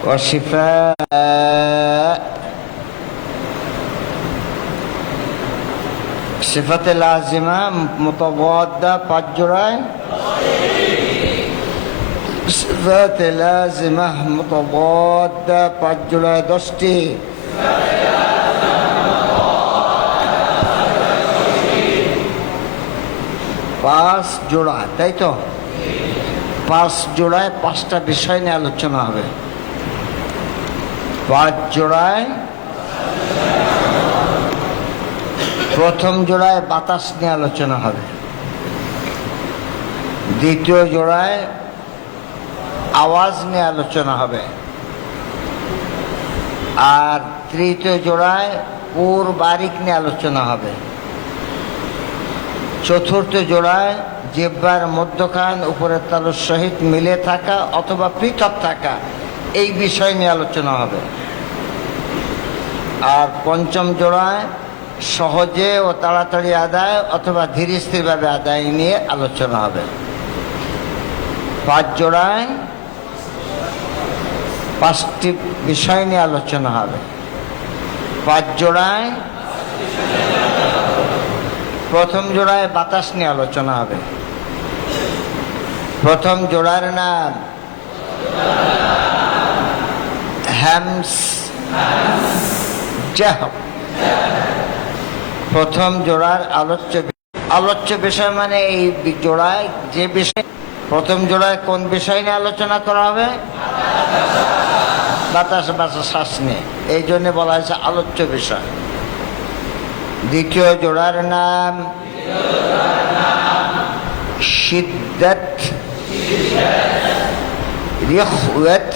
والشفاء صفة لازمة متضادة পাঁচ জোড়ায় صفات لازمة متضادة পাঁচ জোড়ায় 10টি পাঁচ জোড়া তাই তো পাঁচ জোড়ায় পাঁচটা বিষয় নিয়ে আলোচনা হবে পাঁচ জোড়ায় প্রথম জোড়ায় বাতাস নিয়ে আলোচনা হবে দ্বিতীয় জোড়ায় আওয়াজ নিয়ে আলোচনা হবে আর তৃতীয় জোড়ায় পুর বারিক নিয়ে আলোচনা হবে চতুর্থ জোড়ায় জিহ্বার মধ্যখান উপরের তালুর সহিত মিলে থাকা অথবা পৃথক থাকা এই বিষয় নিয়ে আলোচনা হবে আর পঞ্চম জোড়ায় সহজে ও তাড়াতাড়ি আদায় অথবা ধীর স্থিরভাবে আদায় নিয়ে আলোচনা হবে পাঁচ জোড়ায় পাঁচটি বিষয় নিয়ে আলোচনা হবে পাঁচ জোড়ায় প্রথম জোড়ায় বাতাস নিয়ে আলোচনা হবে প্রথম জোড়ার নাম হ্যামস জাহ প্রথম জোড়ার আলোচ্য বিষয় মানে এই জোড়ায় যে বিষয় প্রথম জোড়ায় কোন বিষয় নিয়ে আলোচনা করা হবে বাতাস শ্বাস নিয়ে এই জন্য বলা হয়েছে আলোচ্য বিষয় দ্বিতীয় জোড়ার নাম শিদ্দত রিখওয়াত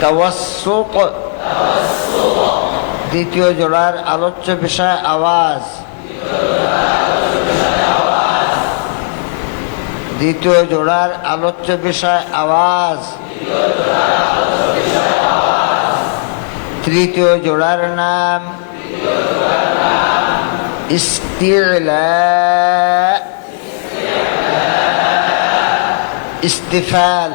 তাওয়াসসুক দ্বিতীয় জোড়ার আলোচ্য বিষয় আওয়াজ দ্বিতীয় জোড়ার আলোচ্য বিষয় আওয়াজ তৃতীয় জোড়ার নাম ইস্তিলা ইস্তিফাল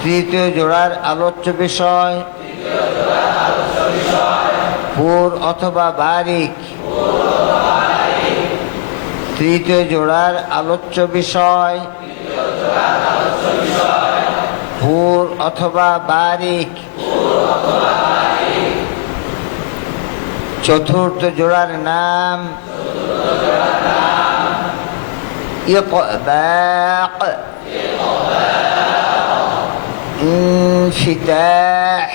তৃতীয় জোড়ার আলোচ্য বিষয় পুর অথবা বারিক তৃতীয় জোড়ার আলোচ্য বিষয় পুর অথবা বারিক চতুর্থ জোড়ার নাম ইতবাক ইনফিতাহ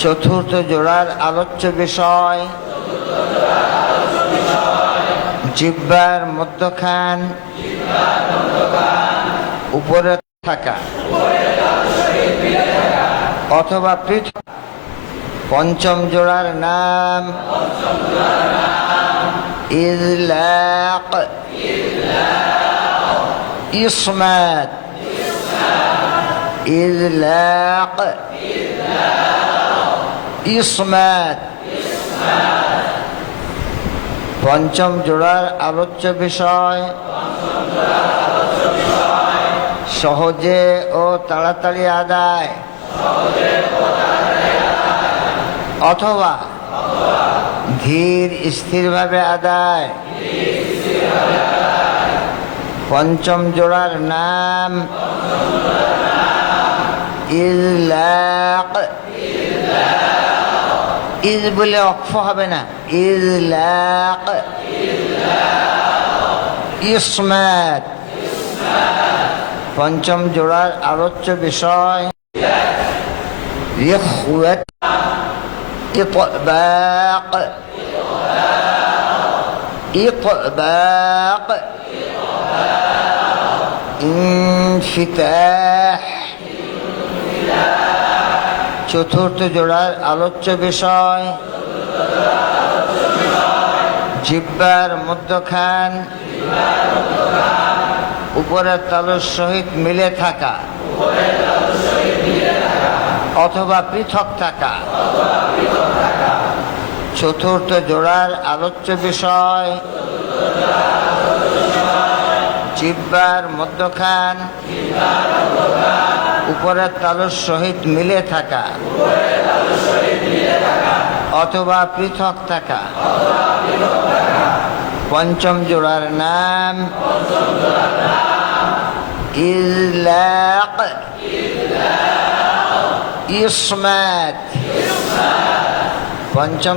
চতুর্থ জোড়ার আলোচ্য বিষয় জিহ্বার মধ্যখান উপরে থাকা অথবা পৃথক পঞ্চম জোড়ার নাম ইজলাক ইসমাত ইজলাক ইসমাত পঞ্চম জোড়ার আলোচ্য বিষয় সহজে ও তাড়াতাড়ি আদায় অথবা ধীর স্থিরভাবে আদায় পঞ্চম জোড়ার নাম ইজলাক ইজ বলে অক্ষ হবে না ইজলাক ইসমাত পঞ্চম জোড়ার আলোচ্য বিষয় রিখওয়াত ইতবাক ইতবাক ইনফিতাহ চতুর্থ জোড়ার আলোচ্য বিষয় জিহ্বার মধ্যখান উপরের তালুর সহিত মিলে থাকা অথবা পৃথক থাকা চতুর্থ জোড়ার আলোচ্য বিষয় জিহ্বার মধ্যখান উপরের তালুর সহিত মিলে থাকা অথবা পৃথক থাকা। পঞ্চম জোড়ার নাম ইজলাক, ইসমাত। পঞ্চম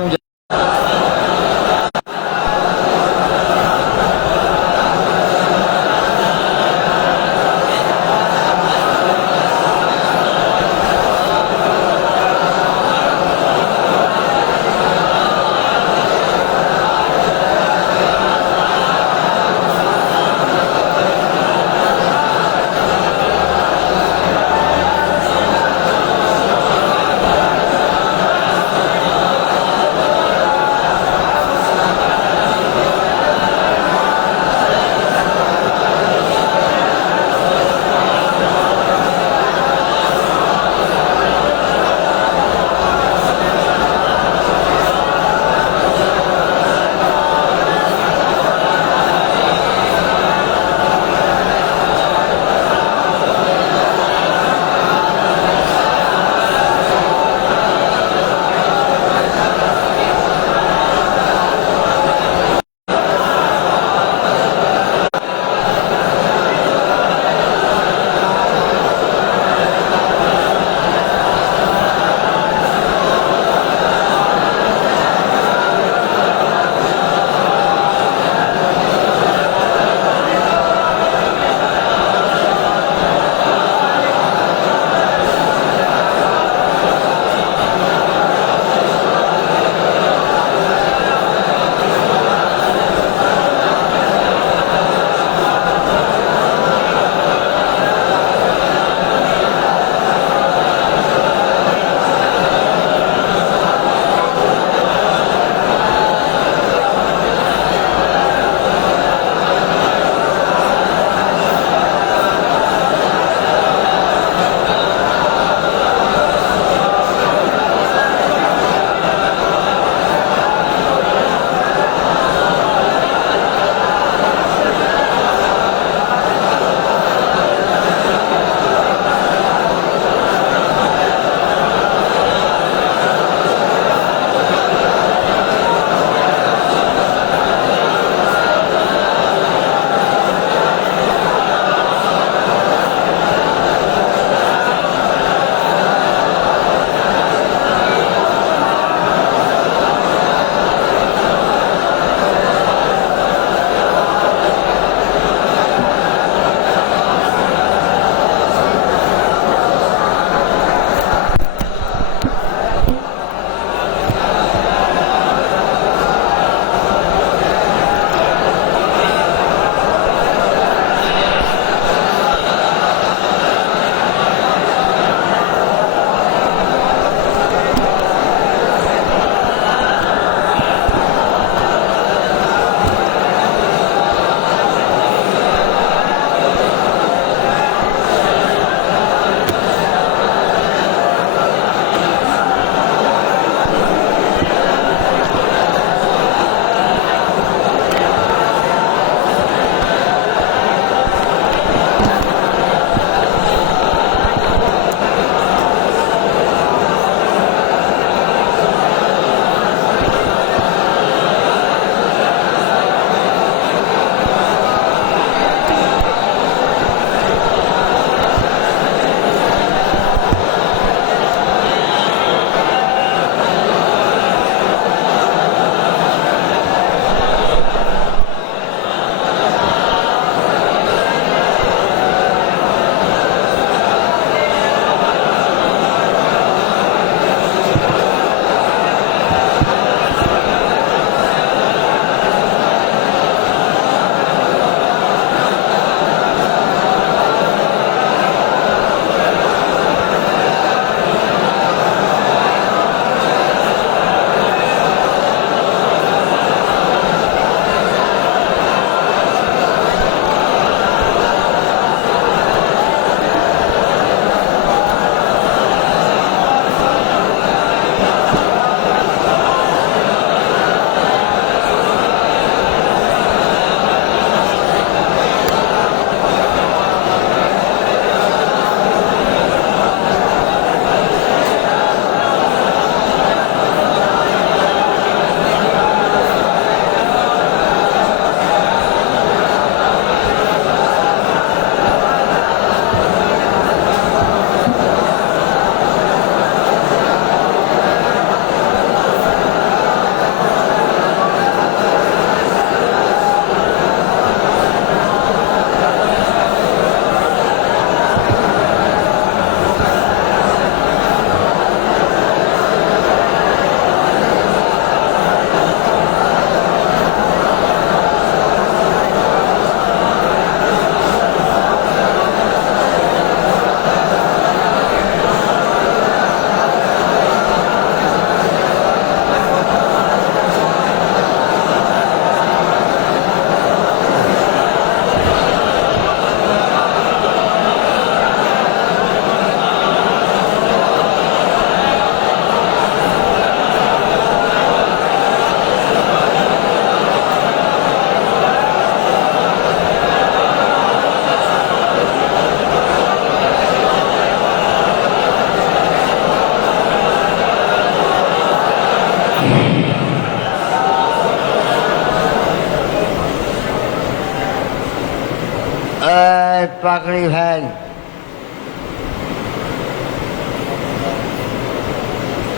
পাগড়ি ভাই,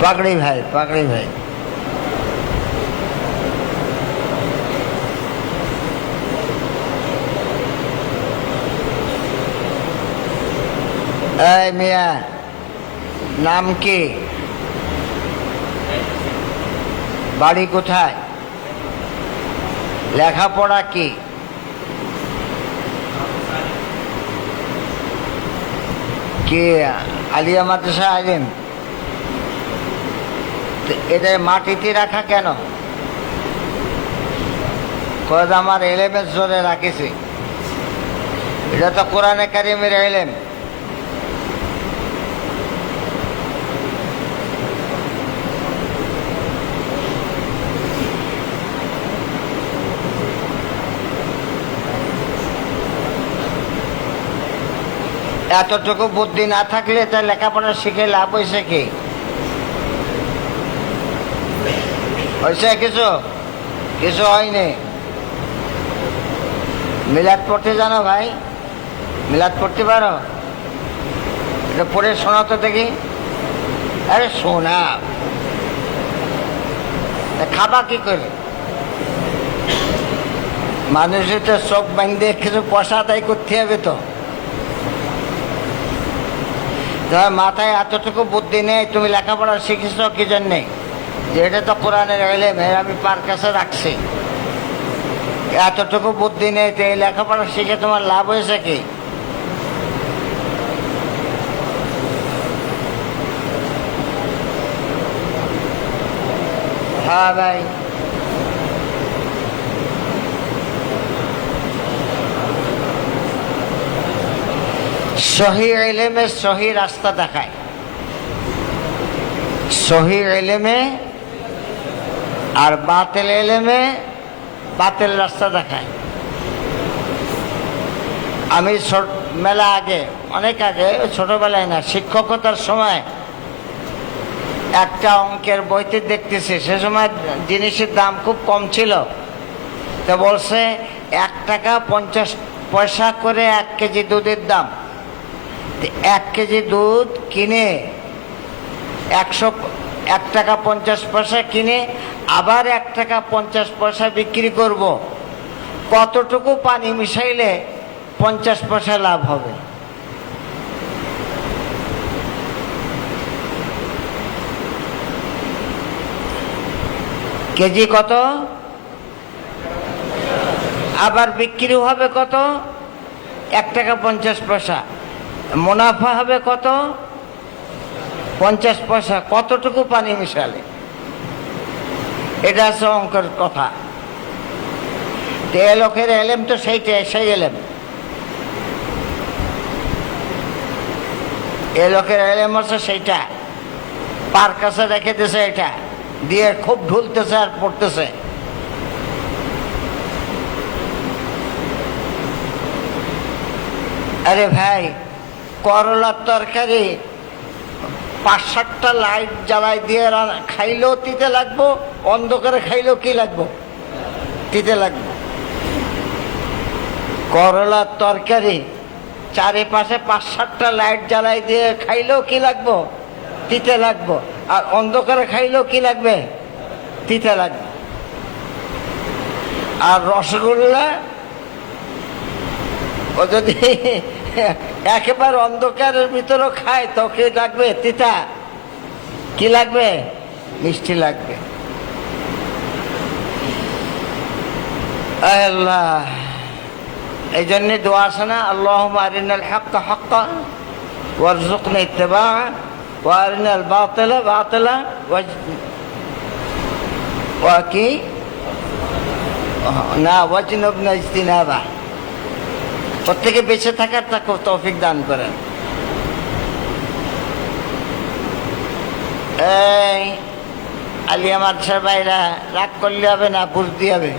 পাগড়ি ভাই, পাগড়ি ভাই। এই মিয়া, নাম কি, বাড়ি কোথায়, লেখাপড়া কি? কি আলিয়া মাদ্রাসা আলিম? এটা মাটিতে রাখা কেন? আমার এলেমের জোরে রাখিছি, এটা তো কোরআনে কারিমের এলেম। এতটুকু বুদ্ধি না থাকলে তা লেখাপড়া শিখে লাভ হয়েছে কি? হয়েছে কিছু? কিছু হয়নি। মিলাদ পড়তে জানো ভাই? মিলাদ পড়তে পারো? এটা পড়ে শোনা তো দেখি। আরে শোনা, খাবা কি করে? মানুষের তো চোখ বাঁধে কিছু পয়সা আদায় করতে হবে তো। তোমার মাথায় এতটুকু বুদ্ধি নেই, তুমি লেখাপড়া শিখেছ কি জন্যে? যে এটা তো কোরআনের এলেম, আমি পার কাছে রাখছি। এতটুকু বুদ্ধি নেই তো এই লেখাপড়া শিখে তোমার লাভ হয়েছে কি? হ্যাঁ ভাই, সহি ইলমে সহি রাস্তা দেখায়, সহি ইলমে আর বাতিল ইলমে বাতিল রাস্তা দেখায়। আমি মেলা আগে, অনেক আগে, ছোটবেলায় না, শিক্ষকতার সময় একটা অঙ্কের বইতে দেখতেছি, সে সময় জিনিসের দাম খুব কম ছিল। তো বলছে 1 টাকা 50 পয়সা করে 1 কেজি দুধের দাম। 1 কেজি দুধ কিনে 1 টাকা 50 পয়সা কিনে আবার 1 টাকা 50 পয়সা বিক্রি করব। কতটুকু পানি মিশাইলে 50 পয়সা লাভ হবে? কেজি কত? আবার বিক্রি হবে কত? 1 টাকা 50 পয়সা। মুনাফা হবে কত? 50 পয়সা। কতটুকু পানি মিশালে? এটা হচ্ছে অঙ্কের কথা। এ লোকের এলেম তো সেইটা, সেই এলেম। এ লোকের এলেম হচ্ছে সেইটা, পার কাছে রেখে দিয়েছে, এটা দিয়ে খুব ঢুলতেছে আর পড়তেছে। আরে ভাই, করলার তরকারি 5-7টা লাইট জ্বালাই দিয়ে খাইলেও তিতে লাগবো, অন্ধকারে খাইলেও কি লাগবো? তিতে লাগবো। করলার তরকারি চারিপাশে 5-7টা লাইট জ্বালাই দিয়ে খাইলেও কি লাগবো? তিতে লাগবো। আর অন্ধকারে খাইলেও কি লাগবে? তিতে লাগবে। আর রসগোল্লা ও যদি একেবারে অন্ধকারের ভিতরেও খায় তো কি লাগবে? তিতা। কি লাগবে? মিষ্টি লাগবে। আল্লাহ, এই জন্যে দোয়া আছে না, আল্লাহুম্মা আরিনাল হাক্কা হাক্কান ওয়ারযুকনা ইত্তিবাআ ওয়া আরিনাল বাতিলা বাতিলা ওয়া কি না ওয়াজনুবনা ইজতিনাবা। প্রত্যেকে বেঁচে থাকার তাকে তৌফিক দান করেন। এই আলিয়া মাদ্রাসার ভাইরা রাগ করলে হবে না, বুঝতে হবে।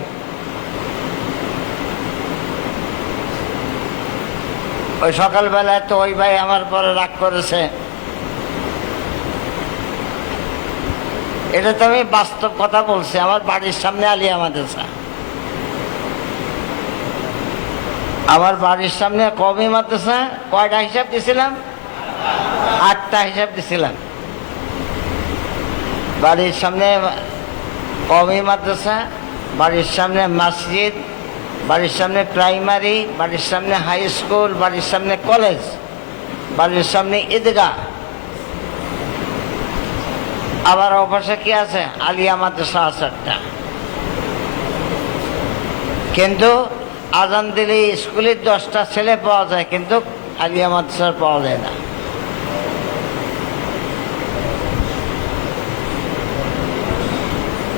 ওই সকালবেলায় তো ওই ভাই আমার পরে রাগ করেছে। এটা তো আমি বাস্তব কথা বলছি, আমার বাড়ির সামনে আলিয়া মাদ্রাসা। আমার বাড়ির সামনে কওমি মাদ্রাসা কয়টা হিসাব দিছিলাম? 8টা হিসাব দিছিলাম। বাড়ির সামনে কওমি মাদ্রাসা, বাড়ির সামনে মসজিদ, বাড়ির সামনে প্রাইমারি, বাড়ির সামনে হাই স্কুল, বাড়ির সামনে কলেজ, বাড়ির সামনে ঈদগাহ। আবার অপাশে কি আছে? আলিয়া মাদ্রাসা আছে একটা। কিন্তু আজান দিলে স্কুলের 10টা ছেলে পাওয়া যায়, কিন্তু আলিয়া মাদ্রাসার পাওয়া যায় না।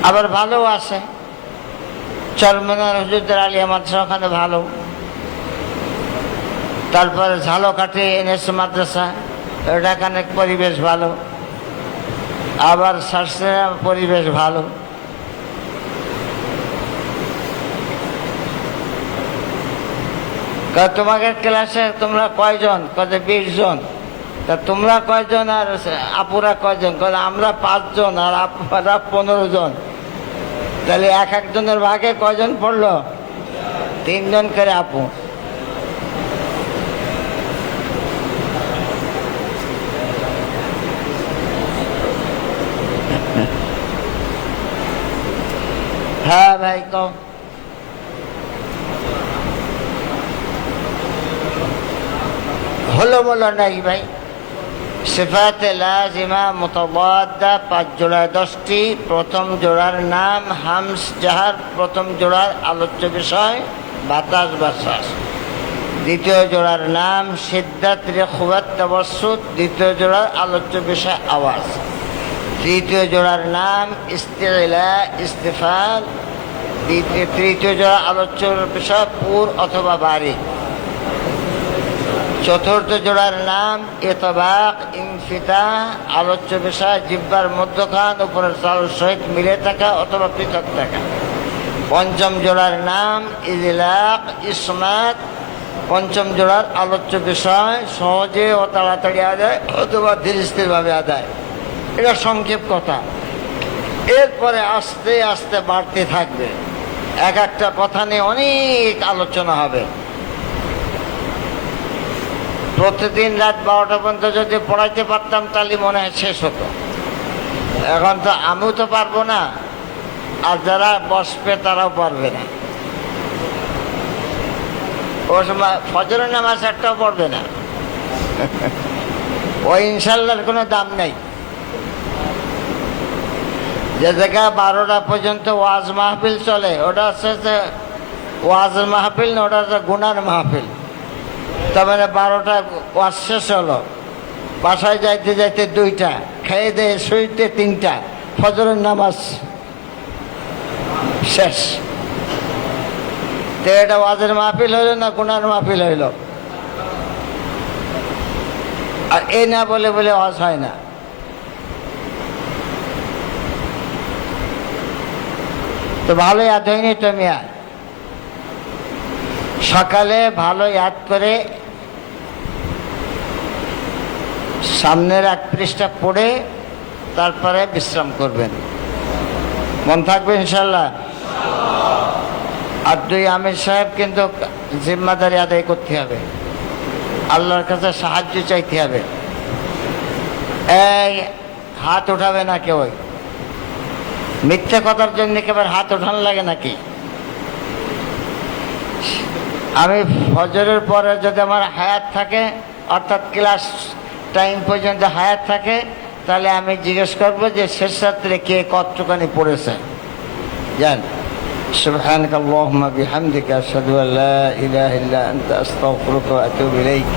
আবার ভালো আছে, চরমনার হুজুরদের আলিয়া মাদ্রাসা ওখানে ভালো। তারপরে ঝালকাঠি এনএস মাদ্রাসা, ওটা এখানে পরিবেশ ভালো। আবার সারসেনা পরিবেশ ভালো। তোমাদের ক্লাসে তোমরা কয়জন? 20 জন। তা তোমরা কয়জন আর আপুরা কয়জন? আমরা 5 জন আর আপুরা 15 জন। তাহলে এক একজনের ভাগে কয়জন পড়লো? 3 জন করে আপু। হ্যাঁ ভাই কও। হলো বলো নাই ভাই? সিফাতে লাজিমা মুতাবাদ্দা 5 জোড়ায় 10টি। প্রথম জোড়ার নাম হামস জাহার, প্রথম জোড়ার আলোচ্য বিষয় বাতাস বা শ্বাস। দ্বিতীয় জোড়ার নাম সিদ্দাত রেখুয়াত তাওয়াসসুত, দ্বিতীয় জোড়ার আলোচ্য বিষয় আওয়াজ। তৃতীয় জোড়ার নাম ইস্তিলা ইস্তিফাল, তৃতীয় জোড়া আলোচ্য বিষয় পুর অথবা বাড়ি। চতুর্থ জোড়ার নাম ইতবাক ইনফিতাহ, আলোচ্য বিষয় জিহ্বার মধ্যখান উপরের চালুর সহিত মিলে থাকা অথবা পৃথক থাকা। পঞ্চম জোড়ার নাম ইজলাক ইসমাত, পঞ্চম জোড়ার আলোচ্য বিষয় সহজে ও তাড়াতাড়ি আদায় অথবা ধীর স্থিরভাবে আদায়। এটা সংক্ষেপ কথা। এরপরে আস্তে আস্তে বাড়তে থাকবে। এক একটা কথা নিয়ে অনেক আলোচনা হবে। প্রতিদিন রাত 12টা পর্যন্ত যদি পড়াইতে পারতাম তাহলে মনে হয় শেষ হতো। এখন তো আমিও তো পারবো না, আর যারা বসবে তারাও পারবে না। ও সময় ফজরের নামাজ একটাও পড়বে না। ওই ইনশাল্লাহর কোনো দাম নেই। যে জায়গায় 12টা পর্যন্ত ওয়াজ মাহফিল চলে, ওটা হচ্ছে যে ওয়াজ মাহফিল না, ওটা হচ্ছে গুনার মাহফিল। তার মানে 12টা ওয়াজ শেষ হলো, বাসায় যাইতে যাইতে 2টা, খেয়ে দিয়ে শুইতে 3টা, ফজরের নামাজ শেষ। তো এটা ওয়াজের মাহফিল হইল না গুনার মাহফিল হইল? আর এই না বলে বলে ওয়াজ হয় না। তো ভালো ইয়াদ হয়নি তো মিয়া? সকালে ভালো ইয়াদ করে সামনের 1 পৃষ্ঠা পড়ে তারপরে বিশ্রাম করবেন। মন থাকবে ইনশাল্লাহ। আর 2 আমির সাহেব কিন্তু জিম্মাদারি আদায় করতে হবে, আল্লাহর কাছে সাহায্য চাইতে হবে। এই হাত উঠাবে না কেউ। মিথ্যা কথার জন্য কেবল হাত ওঠানো লাগে নাকি? আমি ফজরের পরে যদি আমার হায়াত থাকে, অর্থাৎ ক্লাস টাইম পর্যন্ত হায়াত থাকে, তাহলে আমি জিজ্ঞেস করবো যে শেষ রাত্রে কে কতটুকানি পড়েছে। জান সুবহানাকাল্লাহুম্মা বিহামদিকা আশহাদু আল্লা ইলাহা ইল্লা আনতা আস্তাগফিরুকা ওয়া আতুবু ইলাইক।